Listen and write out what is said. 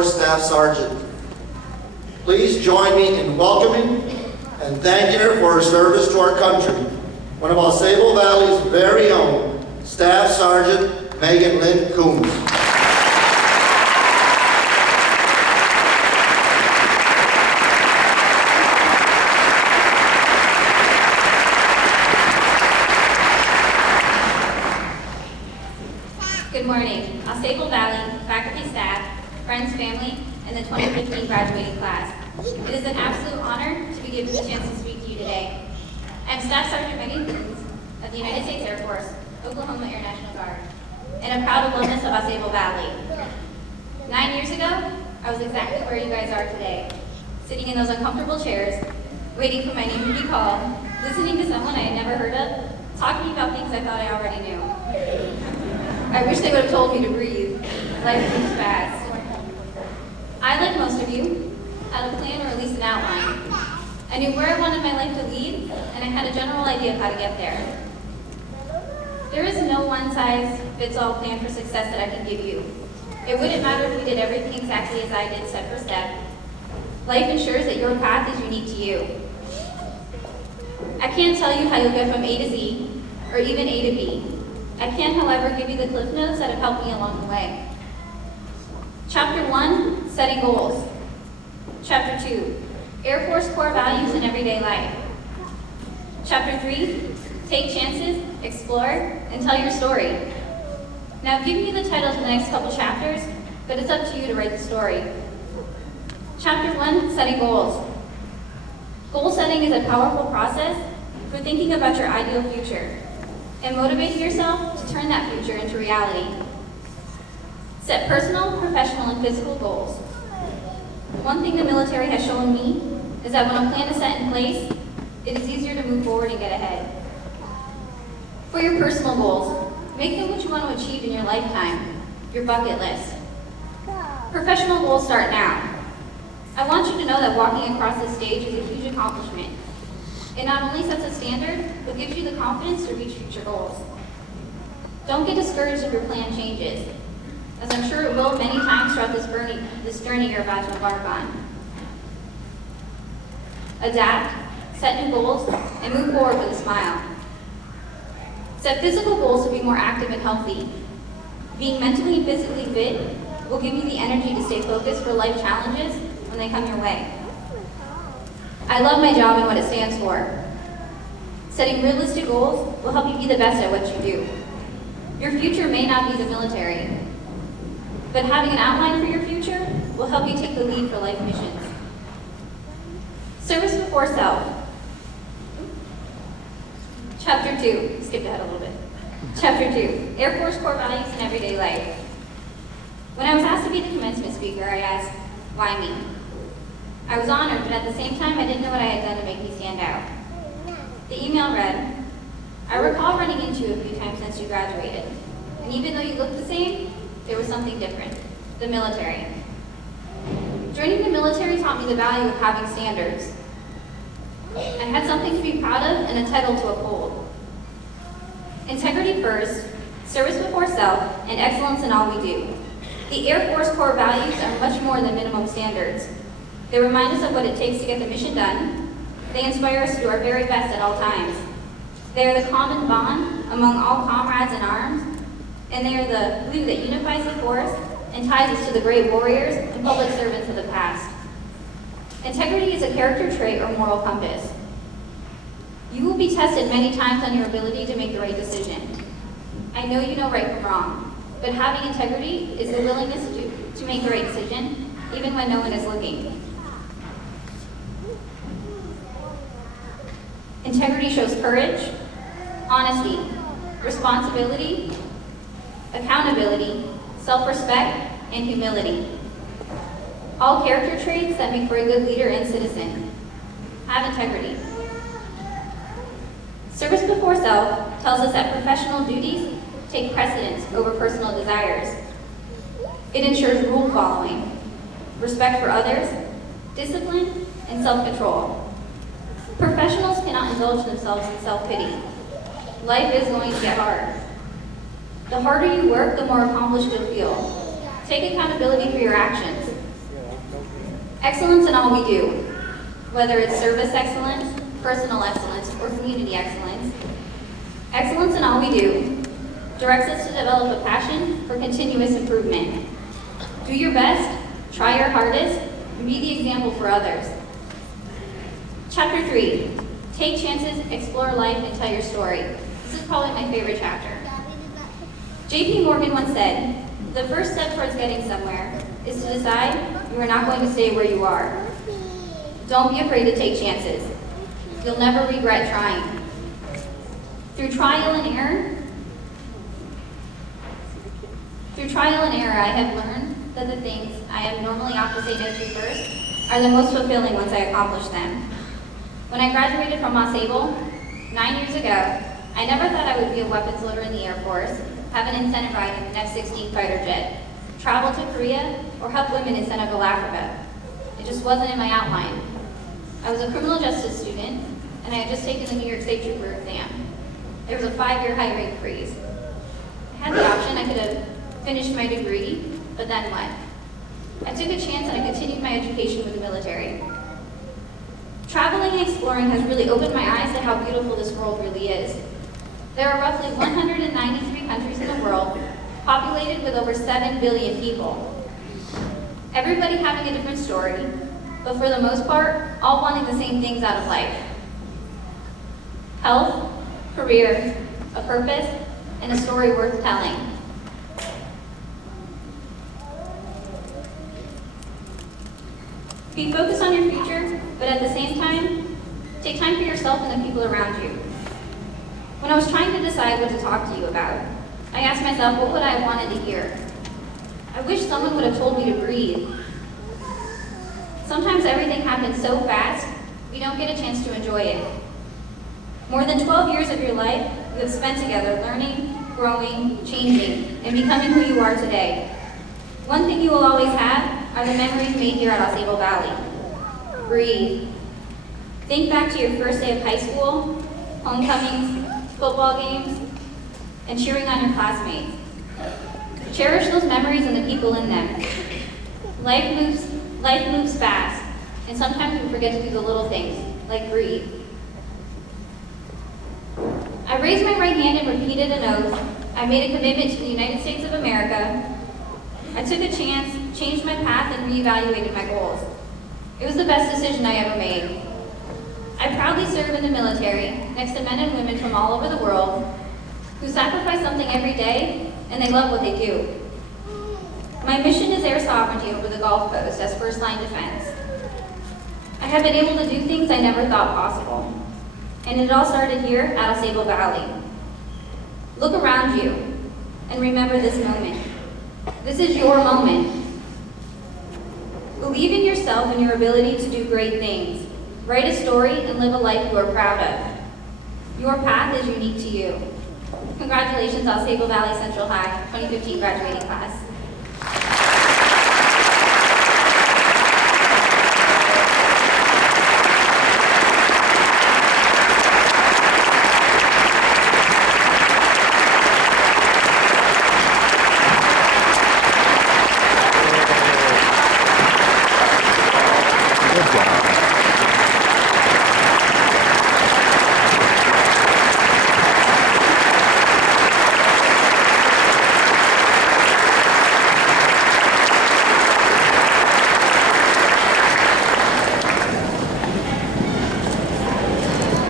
Force Staff Sergeant. Please join me in welcoming and thanking her for her service to our country, one of AuSable Valley's very own Staff Sergeant Megan Coons. Good morning, AuSable Valley, faculty, staff, friends, family, and the 2015 graduating class. It is an absolute honor to be given the chance to speak to you today. I'm Staff Sergeant Megan Coons of the United States Air Force, Oklahoma Air National Guard, and a proud alumnus of AuSable Valley. 9 years ago, I was exactly where you guys are today, sitting in those uncomfortable chairs, waiting for my name to be called, listening to someone I had never heard of, talking about things I thought I already knew. I wish they would have told me to breathe. Life moves fast. I, like most of you, had a plan or at least an outline. I knew where I wanted my life to lead, and I had a general idea of how to get there. There is no one-size-fits-all plan for success that I can give you. It wouldn't matter if we did everything exactly as I did step for step. Life ensures that your path is unique to you. I can't tell you how you'll get from A to Z, or even A to B. I can, however, give you the cliff notes that have helped me along the way. Chapter 1, setting goals. Chapter 2, Air Force core values in everyday life. Chapter 3, take chances, explore, and tell your story. Now, I've given you the title to the next couple chapters, but it's up to you to write the story. Chapter 1, setting goals. Goal setting is a powerful process for thinking about your ideal future and motivating yourself to turn that future into reality. Set personal, professional, and physical goals. One thing the military has shown me is that when a plan is set in place, it is easier to move forward and get ahead. For your personal goals, make them what you want to achieve in your lifetime, your bucket list. Professional goals start now. I want you to know that walking across this stage is a huge accomplishment. It not only sets a standard, but gives you the confidence to reach future goals. Don't get discouraged if your plan changes, as I'm sure it will many times throughout this journey you're about to embark on. Adapt, set new goals, and move forward with a smile. Set physical goals to be more active and healthy. Being mentally and physically fit will give you the energy to stay focused for life challenges when they come your way. I love my job and what it stands for. Setting realistic goals will help you be the best at what you do. Your future may not be the military, but having an outline for your future will help you take the lead for life missions. Service before self. Chapter 2, skipped ahead a little bit. Chapter 2, Air Force core values in everyday life. When I was asked to be the commencement speaker, I asked, why me? I was honored, but at the same time, I didn't know what I had done to make me stand out. The email read, I recall running into you a few times since you graduated, and even though you looked the same, there was something different, the military. Joining the military taught me the value of having standards. I had something to be proud of and a title to uphold. Integrity first, service before self, and excellence in all we do. The Air Force core values are much more than minimum standards. They remind us of what it takes to get the mission done. They inspire us to do our very best at all times. They are the common bond among all comrades in arms, and they are the glue that unifies the force and ties us to the great warriors and public servants of the past. Integrity is a character trait or moral compass. You will be tested many times on your ability to make the right decision. I know you know right from wrong, but having integrity is the willingness to make the right decision, even when no one is looking. Integrity shows courage, honesty, responsibility, accountability, self-respect, and humility. All character traits that make for a good leader and citizen. Have integrity. Service before self tells us that professional duties take precedence over personal desires. It ensures rule following, respect for others, discipline, and self-control. Professionals cannot indulge themselves in self-pity. Life is going to get hard. The harder you work, the more accomplished you'll feel. Take accountability for your actions. Excellence in all we do, whether it's service excellence, personal excellence, or community excellence. Excellence in all we do directs us to develop a passion for continuous improvement. Do your best, try your hardest, and be the example for others. Chapter 3, take chances, explore life, and tell your story. This is probably my favorite chapter. J.P. Morgan once said, the first step towards getting somewhere is to decide you are not going to stay where you are. Don't be afraid to take chances. You'll never regret trying. Through trial and error, I have learned that the things I am normally apt to say no to first are the most fulfilling once I accomplish them. When I graduated from AuSable 9 years ago, I never thought I would be a weapons loader in the Air Force, have an incentive ride in an F-16 fighter jet, travel to Korea, or help women in Senegal, Africa. It just wasn't in my outline. I was a criminal justice student, and I had just taken the New York State Trooper exam. There was a 5-year hiring freeze. I had the option, I could have finished my degree, but then what? I took a chance and I continued my education with the military. Traveling and exploring has really opened my eyes to how beautiful this world really is. There are roughly 193 countries in the world, populated with over 7 billion people. Everybody having a different story, but for the most part, all wanting the same things out of life. Health, career, a purpose, and a story worth telling. Be focused on your future, but at the same time, take time for yourself and the people around you. When I was trying to decide what to talk to you about, I asked myself, what would I have wanted to hear? I wish someone would have told me to breathe. Sometimes everything happens so fast, we don't get a chance to enjoy it. More than 12 years of your life you have spent together learning, growing, changing, and becoming who you are today. One thing you will always have are the memories made here at AuSable Valley. Breathe. Think back to your first day of high school, homecomings, football games, and cheering on your classmates. Cherish those memories and the people in them. Life moves fast, and sometimes we forget to do the little things, like breathe. I raised my right hand and repeated an oath. I made a commitment to the United States of America. I took a chance, changed my path, and reevaluated my goals. It was the best decision I ever made. I proudly serve in the military, next to men and women from all over the world, who sacrifice something every day, and they love what they do. My mission is air sovereignty over the Gulf Coast as first-line defense. I have been able to do things I never thought possible, and it all started here at AuSable Valley. Look around you, and remember this moment. This is your moment. Believe in yourself and your ability to do great things. Write a story and live a life you are proud of. Your path is unique to you. Congratulations, AuSable Valley Central High 2015 graduating class.